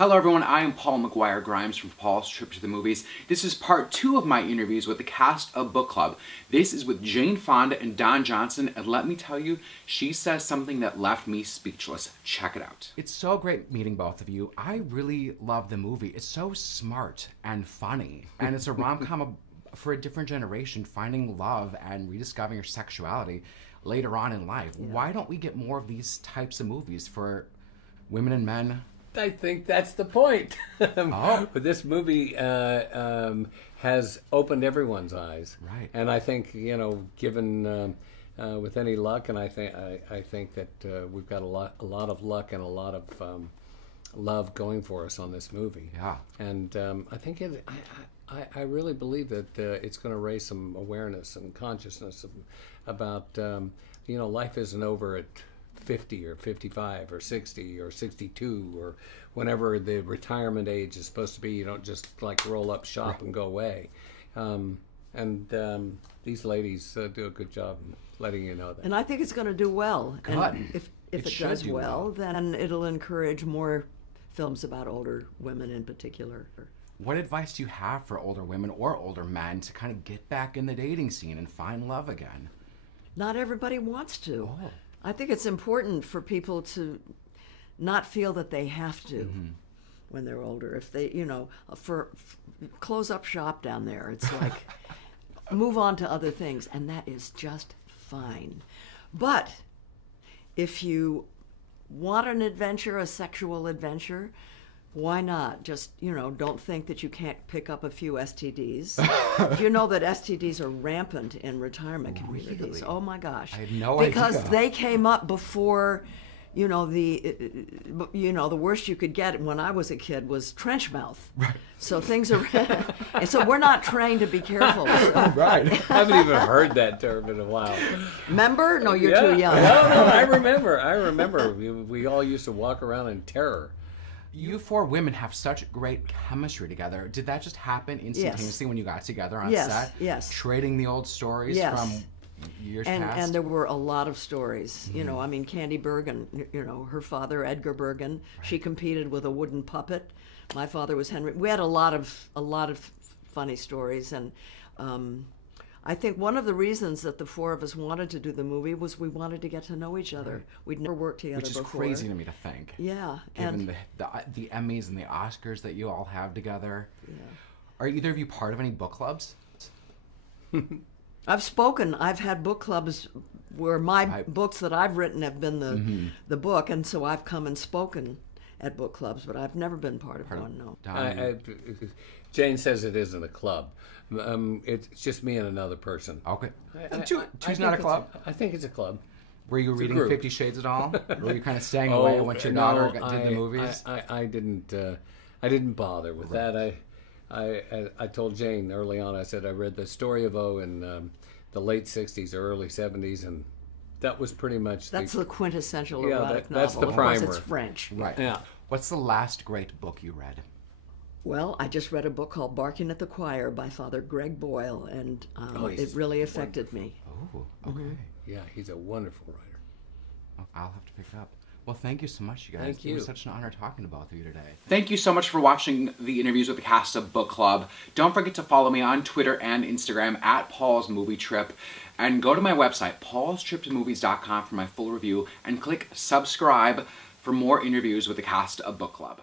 Hello everyone, I am Paul McGuire Grimes from Paul's Trip to the Movies. This is part 2 of my interviews with the cast of Book Club. This is with Jane Fonda and Don Johnson, and let me tell you, she says something that left me speechless. Check it out. It's so great meeting both of you. I really love the movie. It's so smart and funny, and it's a rom-com for a different generation, finding love and rediscovering your sexuality later on in life. Yeah. Why don't we get more of these types of movies for women and men? I think that's the point. Oh. But this movie has opened everyone's eyes, right? And I think, you know, given with any luck, and I think that we've got a lot of luck and a lot of love going for us on this movie. Yeah. And I think I really believe that it's going to raise some awareness and consciousness about you know, life isn't over at 50 or 55 or 60 or 62 or whenever the retirement age is supposed to be. You don't just like roll up shop right. and go away. And these ladies do a good job letting you know that. And I think it's going to do well. Good. And if it does well, then it'll encourage more films about older women in particular. What advice do you have for older women or older men to kind of get back in the dating scene and find love again? Not everybody wants to. Oh. I think it's important for people to not feel that they have to when they're older. If they, you know, close up shop down there. It's like move on to other things, and that is just fine. But if you want an adventure, a sexual adventure, why not? Just, you know, don't think that you can't pick up a few STDs. Do you know that STDs are rampant in retirement communities? Really? Oh my gosh. I had no because idea. They came up before, you know, the worst you could get when I was a kid was trench mouth. Right. So things are, and so we're not trained to be careful. So. Right. I haven't even heard that term in a while. Remember? No, you're too young. No, I remember. We all used to walk around in terror. You four women have such great chemistry together. Did that just happen instantaneously when you got together on set? Yes. Trading the old stories from years past? And there were a lot of stories. You know, I mean, Candy Bergen, you know, her father, Edgar Bergen, she competed with a wooden puppet. My father was Henry. We had a lot of funny stories. And I think one of the reasons that the four of us wanted to do the movie was we wanted to get to know each other. We'd never worked together before. Which is crazy to me to think. Yeah. Given the Emmys and the Oscars that you all have together. Yeah. Are either of you part of any book clubs? I've spoken. I've had book clubs where my books that I've written have been the book, and so I've come and spoken at book clubs, but I've never been part of one, no. Jane says it isn't a club. It's just me and another person. Okay. Two's not a club? I think it's a club. Were you reading 50 Shades at all? Were you kind of staying away once your daughter did the movies? I didn't bother with that. I told Jane early on, I said I read The Story of O in the late 60s or early 70s, and that was pretty much That's the quintessential erotic novel. That's the primer. Of course, it's French. Right. Yeah. What's the last great book you read? Well, I just read a book called Barking at the Choir by Father Greg Boyle, and it really affected me. Oh, okay. Yeah, he's a wonderful writer. I'll have to pick it up. Well, thank you so much, you guys. Thank you. It was such an honor talking to both of you today. Thank you so much for watching the interviews with the cast of Book Club. Don't forget to follow me on Twitter and Instagram at Paul's Movie Trip. And go to my website, paulstriptomovies.com, for my full review, and click subscribe for more interviews with the cast of Book Club.